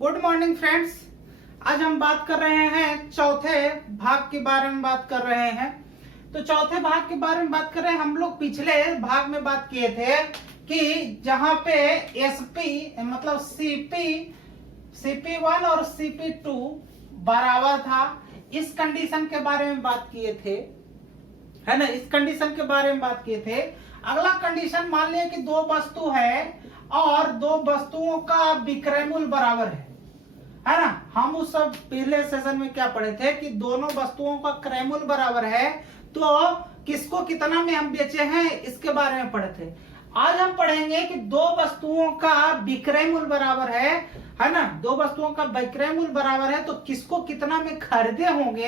Good morning friends. आज हम बात कर रहे हैं चौथे भाग के बारे में बात कर रहे हैं। तो चौथे भाग के बारे में बात कर रहे हैं। हम लोग पिछले भाग में बात किए थे कि जहां पे एसपी मतलब सीपी1 और सीपी2 बराबर था, इस कंडीशन के बारे में बात किए थे, है ना। इस कंडीशन के बारे में बात किए थे। अगला कंडीशन मान लिया कि दो वस्तु है और दो वस्तुओं का विक्रय मूल्य बराबर है ना। हम उस सब पहले सेशन में क्या पढ़े थे कि दोनों वस्तुओं का क्रय मूल्य बराबर है, तो किसको कितना में हम बेचे हैं इसके बारे में पढ़े थे। आज हम पढ़ेंगे कि दो वस्तुओं का विक्रय मूल्य बराबर है ना। दो वस्तुओं का विक्रय मूल्य बराबर है तो किसको कितना में खरीदे होंगे,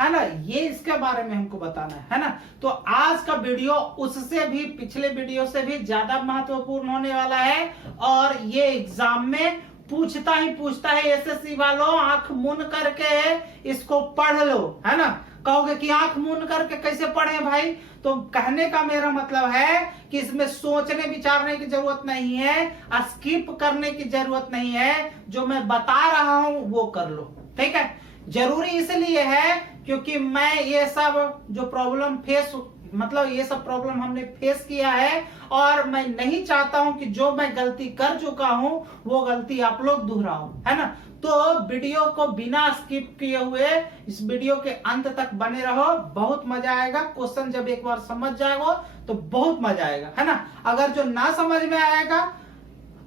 है ना, ये इसके बारे में हमको बताना है ना। तो आज का वीडियो उससे भी, पिछले वीडियो से भी ज्यादा महत्वपूर्ण होने वाला है और ये एग्जाम में पूछता ही पूछता है। एसएससी वालों आंख मूंद करके इसको पढ़ लो, है ना। कहोगे कि आंख मूंद करके कैसे पढ़े भाई, तो कहने का मेरा मतलब है कि इसमें सोचने विचारने की जरूरत नहीं है, स्किप करने की जरूरत नहीं है। जो मैं बता रहा हूं वो कर लो, ठीक है। जरूरी इसलिए है क्योंकि मैं ये सब जो प्रॉब्लम ये सब प्रॉब्लम हमने फेस किया है और मैं नहीं चाहता हूं कि जो मैं गलती कर चुका हूं वो गलती आप लोग दोहराओ, है ना। तो वीडियो को बिना स्किप किए हुए इस वीडियो के अंत तक बने रहो, बहुत मजा आएगा। क्वेश्चन जब एक बार समझ जाएगा तो बहुत मजा आएगा, है ना। अगर जो ना समझ में आएगा,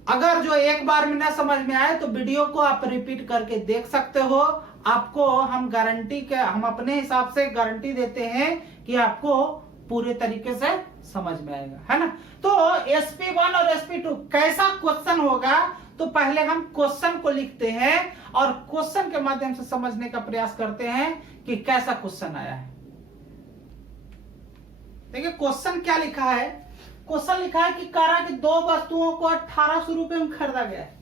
अगर जो एक बार में ना समझ में आए तो वीडियो को आप रिपीट करके देख सकते हो। आपको हम हम अपने हिसाब से गारंटी देते हैं कि आपको पूरे तरीके से समझ में आएगा, है ना। तो SP1 और SP2 कैसा क्वेश्चन होगा, तो पहले हम क्वेश्चन को लिखते हैं और क्वेश्चन के माध्यम से समझने का प्रयास करते हैं कि कैसा क्वेश्चन आया है। देखिए क्वेश्चन क्या लिखा है। क्वेश्चन लिखा है कि करा कि दो वस्तुओं को 1800 रुपए में खरीदा गया है।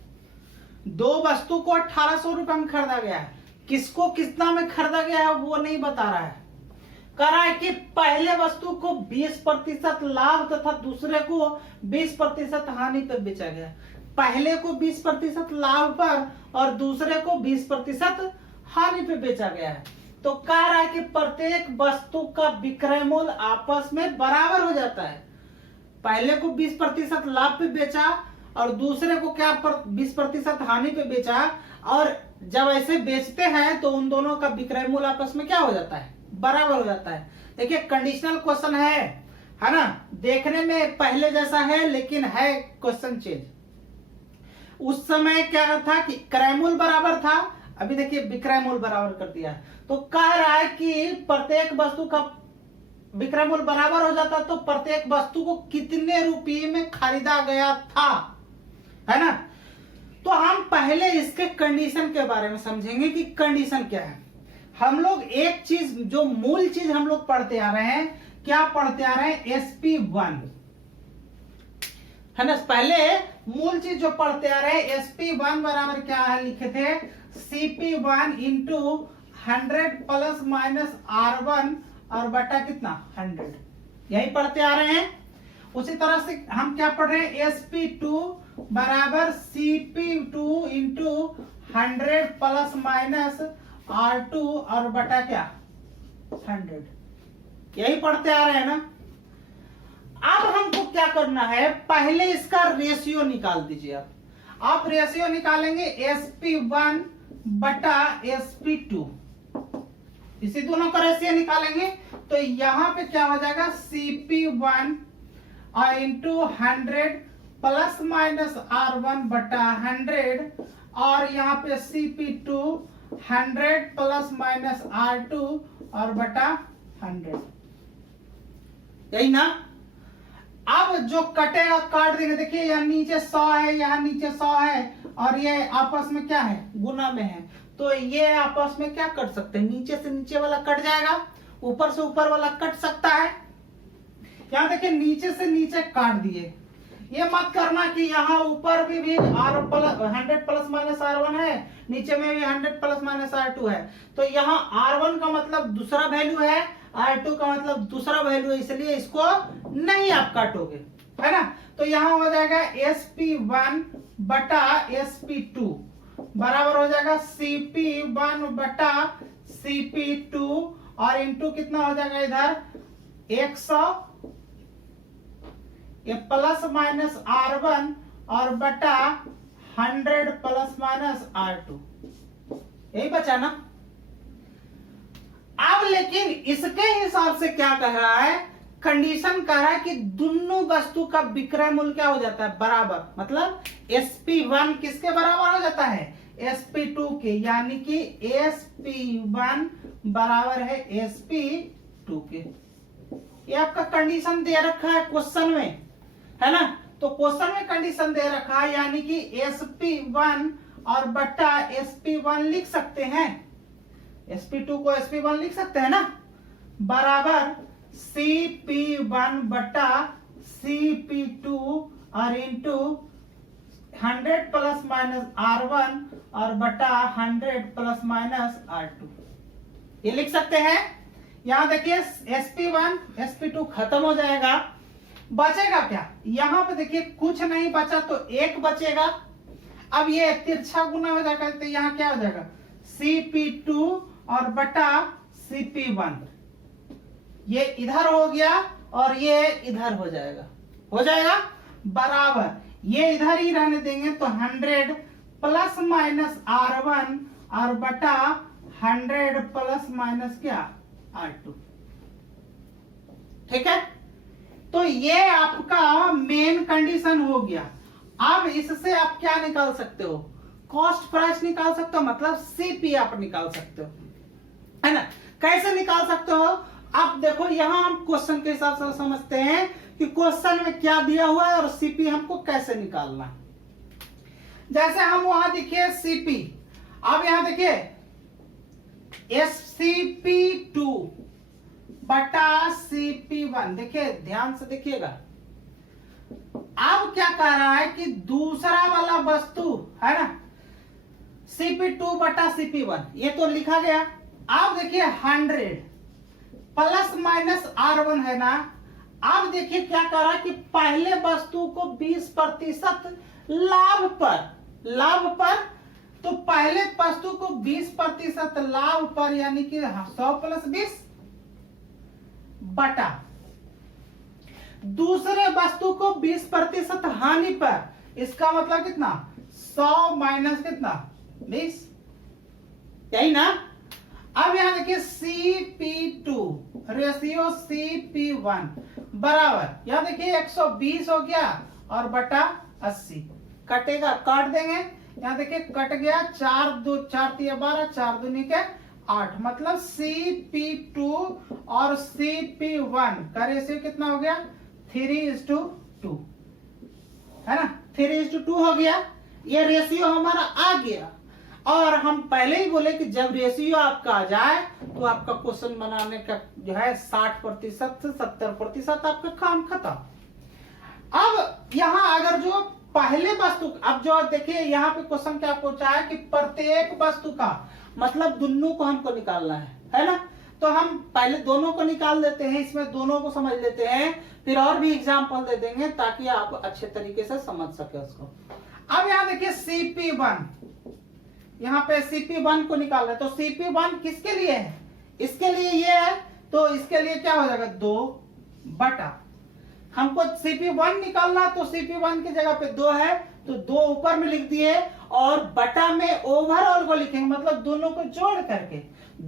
दो वस्तु को 1800 रुपए में खरीदा गया है, किसको कितना में खरीदा गया है वो नहीं बता रहा है। कह रहा है कि पहले वस्तु को 20% लाभ तथा दूसरे को 20% हानि पर बेचा गया। पहले को 20% लाभ पर और दूसरे को 20% हानि पे बेचा गया है। तो कह रहा है कि प्रत्येक वस्तु का विक्रय मूल्य आपस में बराबर हो जाता है। पहले को 20% लाभ पे बेचा और दूसरे को क्या 20% हानि पे बेचा, और जब ऐसे बेचते हैं तो उन दोनों का विक्रय मूल्य आपस में क्या हो जाता है, बराबर हो जाता है। देखिए कंडीशनल क्वेश्चन है ना। देखने में पहले जैसा है लेकिन है क्वेश्चन चेंज। उस समय क्या था कि क्रय मूल्य बराबर था, अभी देखिए विक्रय मूल्य बराबर कर दिया। तो कह रहा है कि प्रत्येक वस्तु का विक्रय मूल्य बराबर हो जाता तो प्रत्येक वस्तु को कितने रुपये में खरीदा गया था, है ना। तो हम पहले इसके कंडीशन के बारे में समझेंगे कि कंडीशन क्या है। हम लोग एक चीज, जो मूल चीज हम लोग पढ़ते आ रहे हैं, क्या पढ़ते आ रहे हैं, SP1, है ना। पहले मूल चीज जो पढ़ते आ रहे हैं, SP1 बराबर क्या है, लिखे थे CP1 into 100 plus minus R1 और बटा कितना 100, यही पढ़ते आ रहे हैं। उसी तरह से हम क्या पढ़ रहे हैं, SP2 बराबर CP2 into 100 plus minus R2 और बटा क्या 100, यही पढ़ते आ रहे हैं ना। अब हमको क्या करना है, पहले इसका रेशियो निकाल दीजिए। आप रेशियो निकालेंगे SP1 बटा SP2, इसी दोनों का रेशियो निकालेंगे तो यहां पे क्या हो जाएगा, CP1 और इंटू 100 प्लस माइनस R1 बटा 100 और यहाँ पे CP2 100 प्लस माइनस R2 और बटा 100, यही ना। अब जो कटेगा काट देंगे। देखिए यहाँ नीचे 100 है, यहाँ नीचे 100 है और ये आपस में क्या है, गुना में है। तो ये आपस में क्या कट सकते हैं, नीचे से नीचे वाला कट जाएगा, ऊपर से ऊपर वाला कट सकता है। यहाँ देखिए नीचे से नीचे काट दिए। ये मत करना कि यहाँ ऊपर भी 100 प्लस माइनस R1 है, नीचे में भी 100 प्लस माइनस R2 है। तो यहाँ R1 का मतलब दूसरा वैल्यू है, R2 का मतलब दूसरा वैल्यू है, इसलिए इसको नहीं आप काटोगे, है ना। तो यहाँ हो जाएगा SP1 बटा SP2 बराबर हो जाएगा CP1 बटा CP2 और इंटू कितना हो जाएगा इधर 100, ये प्लस माइनस R1 और बटा 100 प्लस माइनस R2, यही बचा ना। अब लेकिन इसके हिसाब से क्या कह रहा है, कंडीशन कह रहा है कि दोनों वस्तु का विक्रय मूल्य क्या हो जाता है बराबर, मतलब SP1 किसके बराबर हो जाता है SP2 के, यानी कि SP1 बराबर है SP2 के। ये आपका कंडीशन दे रखा है क्वेश्चन में, है ना। तो क्वेश्चन में कंडीशन दे रखा है, यानी कि SP1 और बटा SP1 लिख सकते हैं, SP2 को SP1 लिख सकते हैं ना, बराबर CP1 बटा CP2 और इंटू 100 प्लस माइनस R1 और बटा 100 प्लस माइनस R2, ये लिख सकते हैं। यहां देखिए SP1 SP2 खत्म हो जाएगा, बचेगा क्या, यहां पे देखिए कुछ नहीं बचा तो एक बचेगा। अब ये तिरछा गुना हो जाएगा, तो यहाँ क्या हो जाएगा CP2 और बटा CP1, ये इधर हो गया और ये इधर हो जाएगा बराबर, ये इधर ही रहने देंगे तो 100 प्लस माइनस R1 और बटा 100 प्लस माइनस क्या R2, ठीक है। तो ये आपका मेन कंडीशन हो गया। अब इससे आप क्या निकाल सकते हो, कॉस्ट प्राइस निकाल सकते हो, मतलब CP आप निकाल सकते हो, है ना। कैसे निकाल सकते हो, आप देखो यहां हम क्वेश्चन के हिसाब से समझते हैं कि क्वेश्चन में क्या दिया हुआ है और CP हमको कैसे निकालना है। जैसे हम वहां देखिए CP, अब यहां देखिए SCP2 बटा CP1, देखिए ध्यान से देखिएगा। अब क्या कह रहा है कि दूसरा वाला वस्तु है ना CP2 बटा CP1, ये तो लिखा गया। अब देखिए 100 प्लस माइनस R1 है ना। अब देखिए क्या कह रहा है कि पहले वस्तु को 20% लाभ पर, तो पहले वस्तु को 20% लाभ पर, यानी कि 100 प्लस 20 बटा दूसरे वस्तु को 20% हानि पर, इसका मतलब कितना 100 माइनस कितना 20, यही ना। अब यहां देखिए CP2 रेशियो CP1 बराबर, यहां देखिए 120 हो गया और बटा 80, कटेगा काट देंगे, यहां देखिए कट गया, 4 2 4 3 12 4 दूनी के 8, मतलब CP2 और CP1 का रेशियो कितना हो गया 3:2, है ना, 3:2 हो गया। ये रेशियो हमारा आ गया। और हम पहले ही बोले कि जब रेशियो आपका आ जाए तो आपका क्वेश्चन बनाने का जो है 60% से 70% आपका काम खत्म। अब यहाँ अगर जो पहले वस्तु, अब जो देखिए यहाँ पे क्वेश्चन क्या पूछा है कि प्रत्येक वस्तु का, मतलब दोनों को हमको निकालना है ना। तो हम पहले दोनों को निकाल देते हैं, इसमें दोनों को समझ लेते हैं, फिर और भी एग्जाम्पल दे देंगे ताकि आप अच्छे तरीके से समझ सके उसको। अब यहाँ देखिए CP1, यहाँ पे CP1 को निकालना है, तो CP1 किसके लिए है, इसके लिए ये है, तो इसके लिए क्या हो जाएगा 2 बटा, हमको CP1 निकालना, तो CP1 की जगह पे 2 है तो 2 ऊपर में लिख दिए और बटा में ओवरऑल को लिखेंगे, मतलब दोनों को जोड़ करके।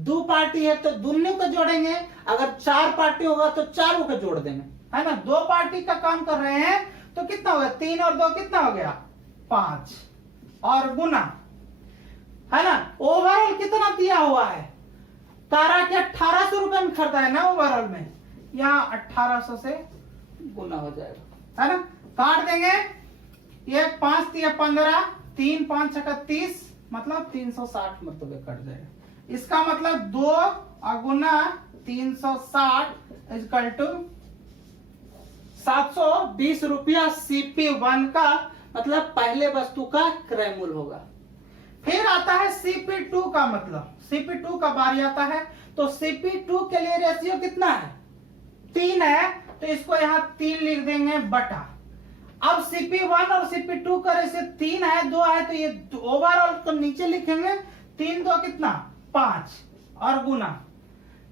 2 पार्टी है तो दोनों को जोड़ेंगे, अगर 4 पार्टी होगा तो चारों को जोड़ देंगे, है ना। 2 पार्टी का काम कर रहे हैं तो कितना हो गया 3 और 2 कितना हो गया 5 और गुना, है ना। ओवरऑल कितना दिया हुआ है, तारा के 1800 रुपए में खरीदा है ना ओवरऑल में, यहाँ 1800 से गुना हो जाएगा, है ना। काट देंगे, ये 5 3 15 3 5 6 30, मतलब 360 मतलब कट जाएगा। इसका मतलब 2 गुना 360 इक्वल टू 720 रुपया CP1 का, मतलब पहले वस्तु का क्रय मूल्य होगा। फिर आता है CP2 का, मतलब CP2 का बारी आता है, तो CP2 के लिए रेशियो कितना है 3 है, तो इसको यहाँ 3 लिख देंगे बटा। अब CP1 और CP2 का रेशियो 3 है 2 है, तो ये ओवरऑल को नीचे लिखेंगे 3 2 कितना 5 और गुना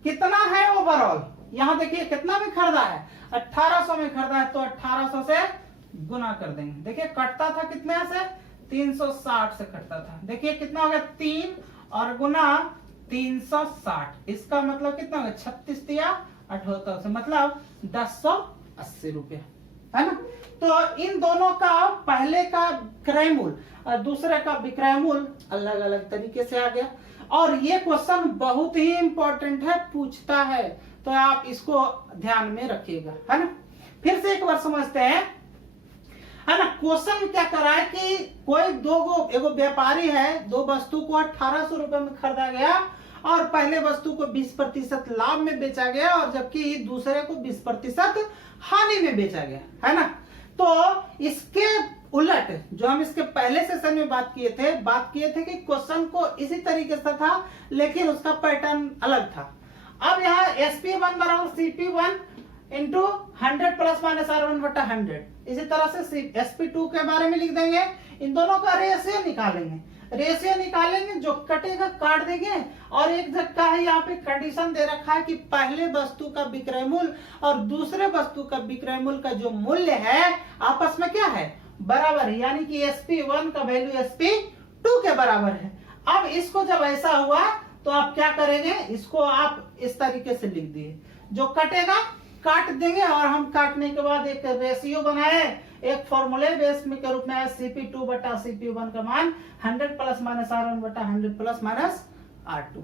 कितना है ओवरऑल। यहां देखिए कितना में खरीदा है 1800 में खरीदा है, तो 1800 से गुना कर देंगे। देखिए कटता था कितने से 360 से कटता था। देखिए कितना हो गया 3 और गुना 360, इसका मतलब कितना हो गया 36 दिया 78 से, मतलब 1080 रुपये है ना। तो इन दोनों का पहले का क्रय मूल्य और दूसरे का विक्रय मूल्य अलग अलग तरीके से आ गया। और ये क्वेश्चन बहुत ही इंपॉर्टेंट है, पूछता है, तो आप इसको ध्यान में रखिएगा है ना। फिर से एक बार समझते हैं है ना। क्वेश्चन क्या कर रहा है कि कोई एगो व्यापारी है, दो वस्तु को 1800 रुपए में खरीदा गया और पहले वस्तु को 20% लाभ में बेचा गया और जबकि दूसरे को 20% हानि में बेचा गया है ना। तो इसके उलट जो हम इसके पहले सेशन में बात किए थे कि क्वेश्चन को इसी तरीके से था, लेकिन उसका पैटर्न अलग था। अब यहाँ SP1 बराबर CP1 into 100 plus minus R1 बटा 100, इसी तरह से SP2 के बारे में लिख देंगे। इन दोनों का रेशियो निकालेंगे, जो कटेगा काट देंगे। और एक झटका है, यहाँ पे कंडीशन दे रखा है कि पहले वस्तु का विक्रय मूल्य और दूसरे वस्तु का विक्रय मूल्य का जो मूल्य है आपस में क्या है बराबर है, यानी कि SP1 का वैल्यू SP2 के बराबर है। अब इसको जब ऐसा हुआ तो आप क्या करेंगे, इसको आप इस तरीके से लिख दिए, जो कटेगा काट देंगे। और हम काटने के बाद एक रेशियो बनाए, एक फॉर्मूले बेस में के रूप में आया CP2 बटा CP1 का मान 100 प्लस माइनस R1 बटा 100 प्लस माइनस R2,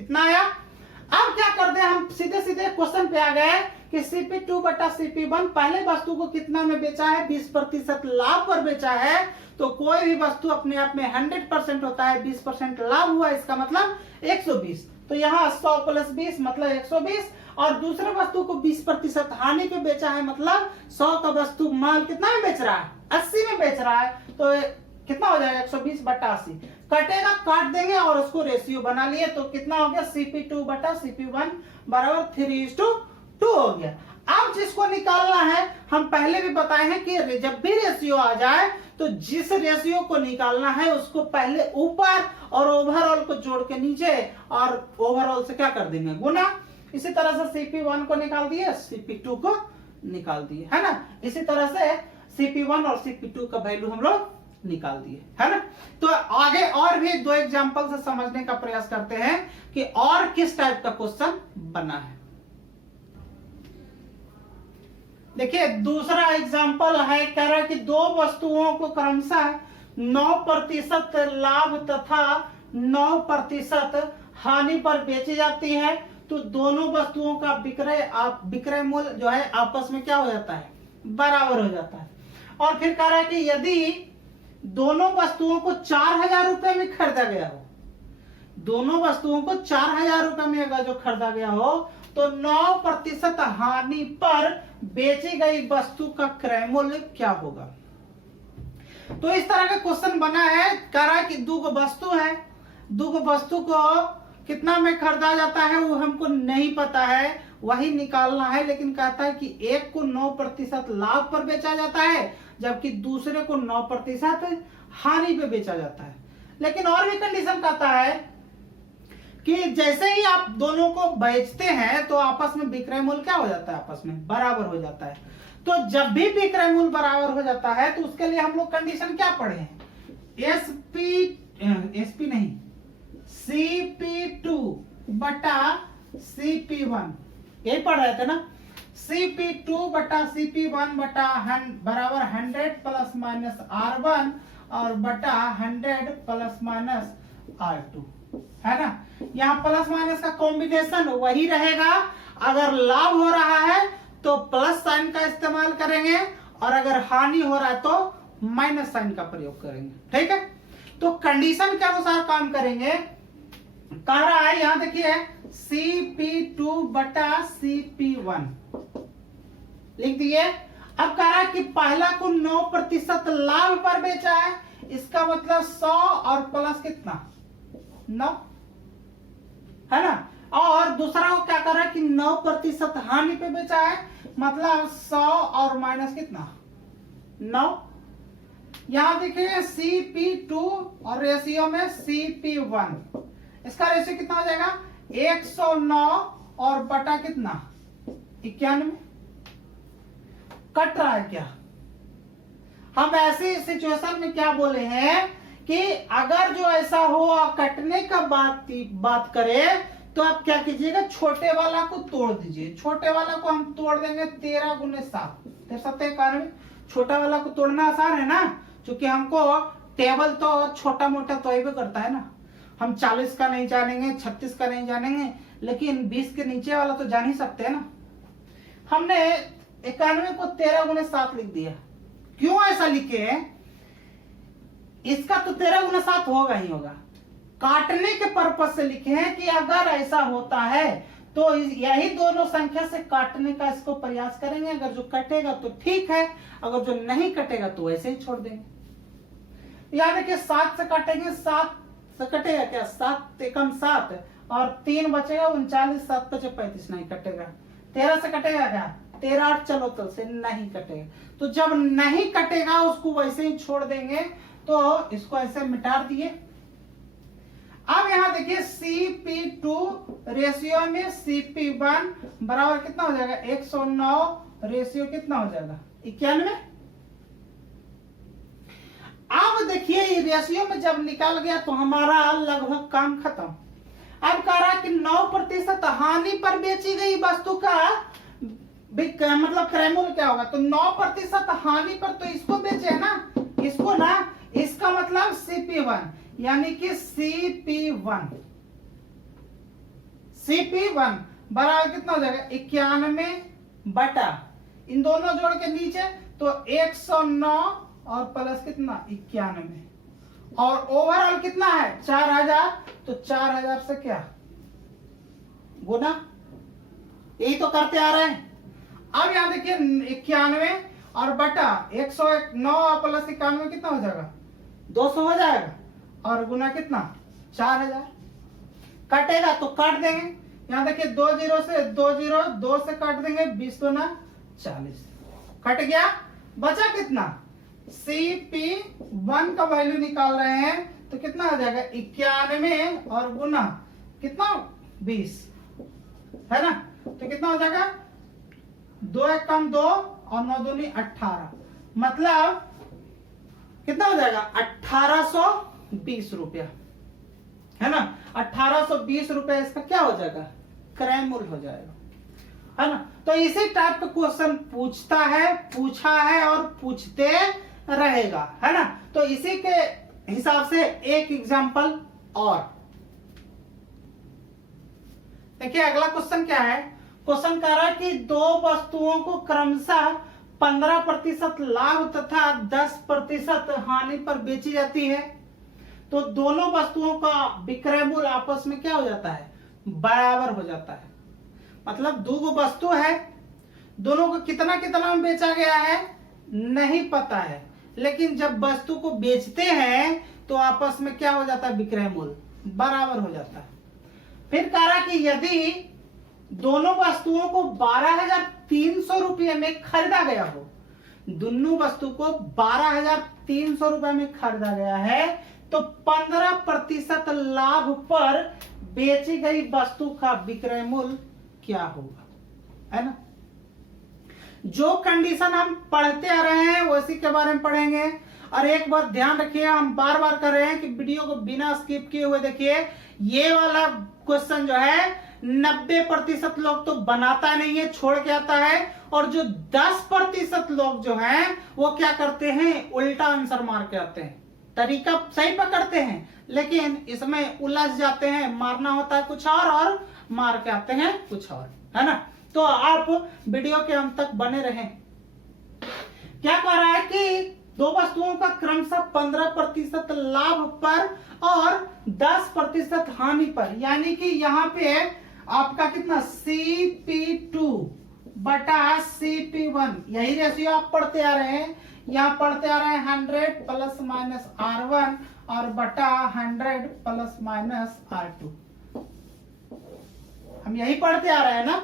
इतना आया। अब क्या कर दे, हम सीधे सीधे क्वेश्चन पे आ गए कि CP2 बटा CP1 पहले वस्तु को कितना में बेचा है 20% लाभ पर बेचा है। तो कोई भी वस्तु अपने आप में 100% होता है, 20% लाभ हुआ, इसका मतलब 120। तो यहाँ 100 प्लस 20 मतलब 120, और दूसरे वस्तु को 20% हानि पे बेचा है, मतलब 100 का वस्तु माल कितना में बेच रहा है 80 में बेच रहा है, तो कितना हो जाएगा 120 बटा 80, कटेगा काट देंगे और उसको रेशियो बना लिए। तो कितना हो गया CP2 बटा CP1 बराबर 3:2 हो गया। अब जिसको निकालना है, हम पहले भी बताए हैं कि जब भी रेशियो आ जाए तो जिस रेशियो को निकालना है उसको पहले ऊपर और ओवरऑल को जोड़ के नीचे और ओवरऑल से क्या कर देंगे गुना। इसी तरह से CP1 को निकाल दिए, CP2 को निकाल दिए है ना। इसी तरह से CP1 और CP2 का वैल्यू हम लोग निकाल दिए है ना। तो आगे और भी दो एग्जांपल से समझने का प्रयास करते हैं कि और किस टाइप का क्वेश्चन बना है। देखिए दूसरा एग्जांपल है, कह रहा है कि दो वस्तुओं को क्रमशः 9% लाभ तथा 9% हानि पर बेची जाती है, तो दोनों वस्तुओं का विक्रय मूल्य जो है आपस में क्या हो जाता है बराबर हो जाता है। और फिर कह रहा है कि यदि दोनों वस्तुओं को 4000 रुपए में खरीदा गया हो, दोनों वस्तुओं को 4000 रुपए में अगर जो खरीदा गया हो, तो 9% हानि पर बेची गई वस्तु का क्रय मूल्य क्या होगा। तो इस तरह का क्वेश्चन बना है। कह रहा है कि दो वस्तु है, दो वस्तु को कितना में खरीदा जाता है वो हमको नहीं पता है, वही निकालना है। लेकिन कहता है कि एक को 9% लाभ पर बेचा जाता है, जबकि दूसरे को 9% हानि पे बेचा जाता है। लेकिन और भी कंडीशन कहता है कि जैसे ही आप दोनों को बेचते हैं तो आपस में विक्रय मूल्य क्या हो जाता है, आपस में बराबर हो जाता है। तो जब भी विक्रय मूल्य बराबर हो जाता है तो उसके लिए हम लोग कंडीशन क्या पढ़े हैं, SP नहीं CP2 बटा CP1, यही पढ़ रहे थे ना। CP2 बटा CP1 बटा बराबर 100 प्लस माइनस R1 और बटा 100 प्लस माइनस R2 है ना। यहाँ प्लस माइनस का कॉम्बिनेशन वही रहेगा। अगर लाभ हो रहा है तो प्लस साइन का इस्तेमाल करेंगे और अगर हानि हो रहा है तो माइनस साइन का प्रयोग करेंगे, ठीक है। तो कंडीशन के अनुसार काम करेंगे। कह रहा है यहां देखिए CP2 बटा CP1 लिख दिए। अब कह रहा है कि पहला को 9% लाभ पर बेचा है, इसका मतलब 100 और प्लस कितना 9 है ना। और दूसरा को क्या कर रहा है कि 9% हानि पे बेचा है, मतलब 100 और माइनस कितना 9। यहां देखिए CP2 और रेशियो में CP1, इसका रेशियो कितना हो जाएगा 109 और बटा कितना 91। कट रहा है क्या? हम ऐसी सिचुएशन में क्या बोले हैं कि अगर जो ऐसा हो और कटने का बात करें तो आप क्या कीजिएगा, छोटे वाला को तोड़ दीजिए। छोटे वाला को हम तोड़ देंगे 13 गुने 7, 93। छोटा वाला को तोड़ना आसान है ना, क्योंकि हमको टेबल तो छोटा मोटा तो ही करता है ना। हम 40 का नहीं जानेंगे, 36 का नहीं जानेंगे, लेकिन 20 के नीचे वाला तो जान ही सकते हैं ना। हमने 91 को 13 गुने 7 लिख दिया। क्यों ऐसा लिखे? इसका तो 13 गुना 7 होगा ही होगा। काटने के पर्पज से लिखे हैं कि अगर ऐसा होता है तो यही दोनों संख्या से काटने का इसको प्रयास करेंगे। अगर जो कटेगा तो ठीक है, अगर जो नहीं कटेगा तो ऐसे ही छोड़ देंगे। याद है कि 7 से काटेंगे, 7 से कटेगा क्या, 7 एकम 7 और 3 बचेगा 39, 7 बचे 35, नहीं कटेगा। 13 से कटेगा क्या, 13 8 चलो तो से नहीं कटेगा। तो जब नहीं कटेगा उसको वैसे ही छोड़ देंगे, तो इसको ऐसे मिटा दिए। अब यहां देखिए CP2 रेशियो में CP1 बराबर कितना हो जाएगा 109, रेशियो कितना हो जाएगा 91। अब देखिए रेशियो में जब निकाल गया तो हमारा लगभग काम खत्म। अब कह रहा है कि 9% हानि पर बेची गई वस्तु का मतलब क्रय मूल्य क्या होगा, तो 9% हानि पर तो इसको बेचे है ना, इसको ना, इसका मतलब CP1 यानी कि CP1 बराबर कितना हो जाएगा 91 बटा इन दोनों जोड़ के नीचे तो 109 और प्लस कितना 91 और ओवरऑल कितना है 4000, तो 4000 से क्या गुना, यही तो करते आ रहे हैं। अब यहां देखिए 91 और बटा 109 प्लस 91 कितना हो जाएगा 200 हो जाएगा और गुना कितना 4000। कटेगा तो काट देंगे। यहां देखिए 2 0 से 2 0 2 से काट देंगे, 20 तो ना 40, कट गया। बचा कितना CP1 का वैल्यू निकाल रहे हैं तो कितना हो जाएगा 91 और गुना कितना 20 है ना, तो कितना हो जाएगा 2 1 कम 2 और 9 दूनी 18, मतलब कितना हो जाएगा 1820 रुपया है ना। 1820 रुपया इसका क्या हो जाएगा क्रय मूल्य हो जाएगा, है ना। तो इसी टाइप का क्वेश्चन पूछता है, पूछा है और पूछते रहेगा, है ना। तो इसी के हिसाब से एक एग्जांपल और देखिए। अगला क्वेश्चन क्या है, क्वेश्चन कह रहा है कि दो वस्तुओं को क्रमशः 15% लाभ तथा 10% हानि पर बेची जाती है, तो दोनों वस्तुओं का विक्रय मूल्य आपस में क्या हो जाता है बराबर हो जाता है। मतलब दो वस्तु है, दोनों को कितना कितना में बेचा गया है नहीं पता है, लेकिन जब वस्तु को बेचते हैं तो आपस में क्या हो जाता है विक्रय मूल्य बराबर हो जाता है। फिर कह रहा कि यदि दोनों वस्तुओं को 12,300 रुपये में खरीदा गया हो, दोनों वस्तु को 12,300 रुपये में खरीदा गया है, तो 15% लाभ पर बेची गई वस्तु का विक्रय मूल्य क्या होगा, है ना। जो कंडीशन हम पढ़ते आ रहे हैं उसी के बारे में पढ़ेंगे। और एक बात ध्यान रखिए, हम बार बार कर रहे हैं कि वीडियो को बिना स्किप किए हुए देखिए। ये वाला क्वेश्चन जो है 90% लोग तो बनाता नहीं है, छोड़ के आता है, और जो 10% लोग जो हैं वो क्या करते हैं उल्टा आंसर मार के आते हैं। तरीका सही पकड़ते हैं लेकिन इसमें उलझ जाते हैं, मारना होता है कुछ और मार के आते हैं कुछ और, है ना। तो आप वीडियो के अंत तक बने रहें। क्या कह रहा है कि दो वस्तुओं का क्रमशः 15% लाभ पर और 10% हानि पर, यानी कि यहाँ पे आपका कितना CP2 बटा CP1, यही रेशियो आप पढ़ते आ रहे हैं। यहाँ पढ़ते आ रहे हैं 100 प्लस माइनस R1 और बटा 100 प्लस माइनस R2, हम यही पढ़ते आ रहे हैं ना।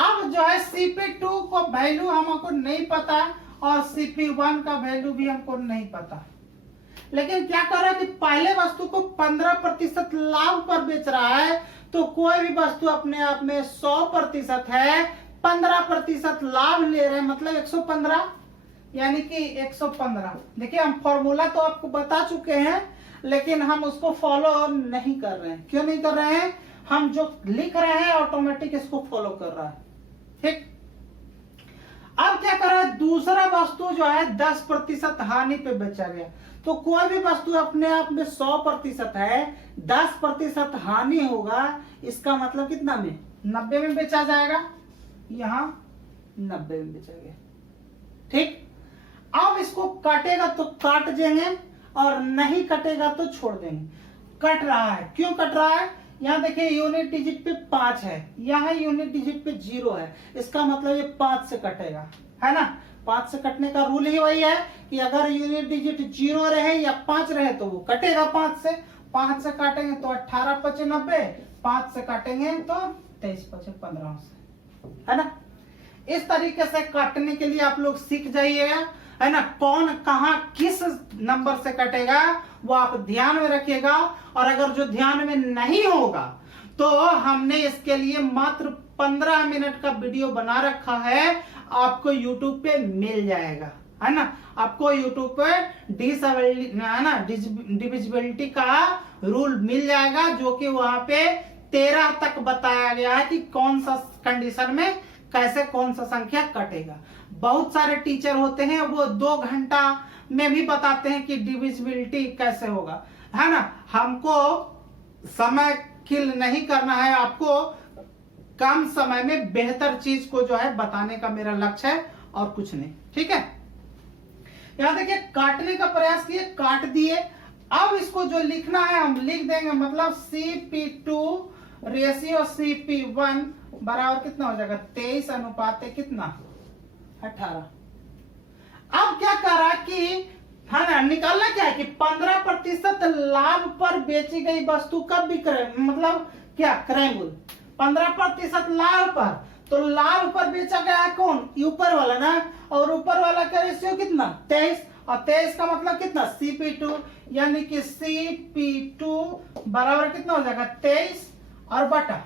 अब जो है CP2 को वैल्यू हमको नहीं पता और CP1 का वैल्यू भी हमको नहीं पता। लेकिन क्या कर रहा है कि पहले वस्तु को 15% लाभ पर बेच रहा है, तो कोई भी वस्तु अपने आप में 100% है, 15% लाभ ले रहे हैं, मतलब 115, यानी कि 115। देखिए हम फॉर्मूला तो आपको बता चुके हैं, लेकिन हम उसको फॉलो नहीं कर रहे हैं। क्यों नहीं कर रहे हैं? हम जो लिख रहे हैं ऑटोमेटिक इसको फॉलो कर रहा है। ठीक, अब क्या कर रहा है, दूसरा वस्तु जो है 10% हानि पे बेचा गया। तो कोई भी वस्तु अपने आप में 100% है, 10% हानि होगा, इसका मतलब कितना में? 90 में बेचा जाएगा। यहां 90 में बेचा गया। ठीक, अब इसको काटेगा तो काट देंगे और नहीं कटेगा तो छोड़ देंगे। कट रहा है, क्यों कट रहा है? यहाँ देखिए यूनिट डिजिट पे 5 है, यहाँ यूनिट डिजिट पे 0 है, इसका मतलब ये 5 से कटेगा, है ना। 5 से कटने का रूल ही वही है कि अगर यूनिट डिजिट 0 रहे या 5 रहे तो वो कटेगा 5 से। 5 से काटेंगे तो 18 5 90, 5 से काटेंगे तो 23 5 15 से, है ना। इस तरीके से काटने के लिए आप लोग सीख जाइएगा, है ना। कौन कहां किस नंबर से कटेगा वो आप ध्यान में रखिएगा। और अगर जो ध्यान में नहीं होगा तो हमने इसके लिए मात्र 15 मिनट का वीडियो बना रखा है, आपको YouTube पे मिल जाएगा, है ना। आपको YouTube पे डिविजिबिलिटी का रूल मिल जाएगा, जो कि वहां पे 13 तक बताया गया है कि कौन सा कंडीशन में कैसे कौन सा संख्या कटेगा। बहुत सारे टीचर होते हैं वो 2 घंटा में भी बताते हैं कि डिविजिबिलिटी कैसे होगा, है ना। हमको समय किल नहीं करना है, आपको कम समय में बेहतर चीज को जो है बताने का मेरा लक्ष्य है और कुछ नहीं। ठीक है, यहां देखिए काटने का प्रयास किए, काट दिए। अब इसको जो लिखना है हम लिख देंगे, मतलब CP2 रेशियो CP1 बराबर कितना हो जाएगा? 23 अनुपात कितना? 18। अब क्या कर रहा है कि है ना, निकालना क्या है कि 15% लाभ पर बेची गई वस्तु कब बिक्रे, मतलब क्या क्रय मूल्य 15% लाभ पर, तो लाभ पर बेचा गया है कौन? ऊपर वाला ना, और ऊपर वाला का रेशियो कितना? 23, और 23 का मतलब कितना? CP2, यानी कि CP2 बराबर कितना हो जाएगा? 23 और बटा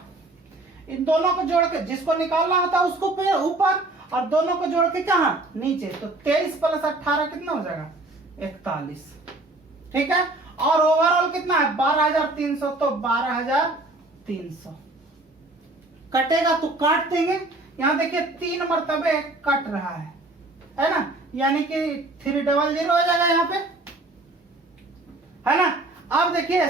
इन दोनों को जोड़ के, जिसको निकालना होता है उसको ऊपर और दोनों को जोड़ के कहा? नीचे। तो 23 + 18 कितना हो जाएगा? 41। ठीक है, और ओवरऑल कितना है? 12,300, तो 12,300 कटेगा तो काट देंगे। यहां देखिए 3 मरतबे कट रहा है ना, यानी कि 300 हो जाएगा यहाँ पे, है ना। अब देखिए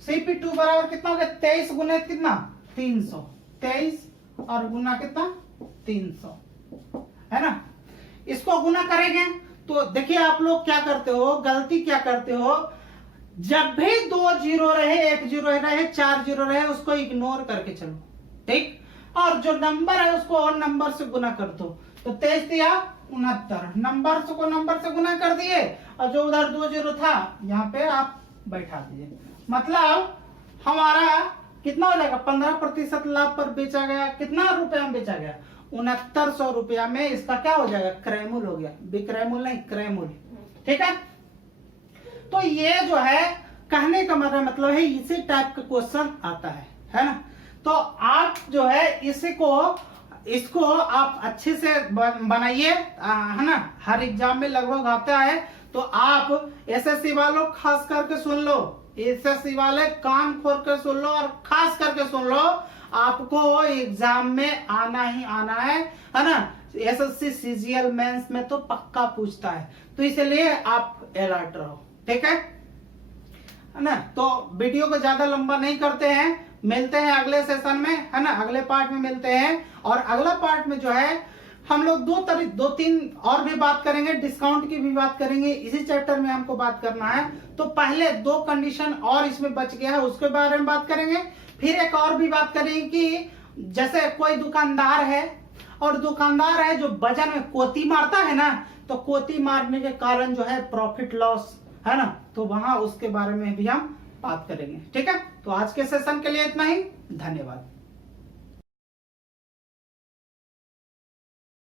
CP2 बराबर कितना हो गया? 23 गुना कितना? 300। 23 और गुना कितना? 300, है ना। इसको गुना करेंगे तो देखिए आप लोग क्या करते हो, गलती क्या करते हो, जब भी 2 0 रहे, 1 0 रहे, 4 0 रहे, उसको इग्नोर करके चलो। ठीक, और जो नंबर है उसको और नंबर से गुना कर दो। तो 23 दिया 69, नंबर को नंबर से गुना कर दिए, और जो उधर 2 0 था यहाँ पे आप बैठा दीजिए। मतलब हमारा कितना हो जाएगा? 15% लाभ पर बेचा गया, कितना रुपया में बेचा गया? 6900 रुपया में इसका क्या हो जाएगा? क्रय मूल्य हो गया, विक्रय मूल्य नहीं, क्रय मूल्य। ठीक है, तो ये जो है कहने का मतलब है इसी टाइप का क्वेश्चन आता है ना। तो आप जो है इसको आप अच्छे से बनाइए, है ना। हर एग्जाम में लगभग आता है, तो आप SSC वालों खास करके सुन लो, SSC वाले कान खोल कर सुन लो, और खास करके सुन लो, आपको एग्जाम में आना ही आना है ना। SSC CGL मेंस में तो पक्का पूछता है, तो इसलिए आप अलर्ट रहो। ठीक है ना। तो वीडियो को ज्यादा लंबा नहीं करते हैं, मिलते हैं अगले सेशन में, है ना। अगले पार्ट में मिलते हैं, और अगला पार्ट में जो है हम लोग 2-3 और भी बात करेंगे, डिस्काउंट की भी बात करेंगे, इसी चैप्टर में हमको बात करना है। तो पहले 2 कंडीशन और इसमें बच गया है, उसके बारे में बात करेंगे। फिर एक और भी बात करेंगे कि जैसे कोई दुकानदार है, और दुकानदार है जो वजन में कोती मारता है ना, तो कोती मारने के कारण जो है प्रॉफिट लॉस, है ना, तो वहां उसके बारे में भी हम बात करेंगे। ठीक है, तो आज के सेशन के लिए इतना ही, धन्यवाद।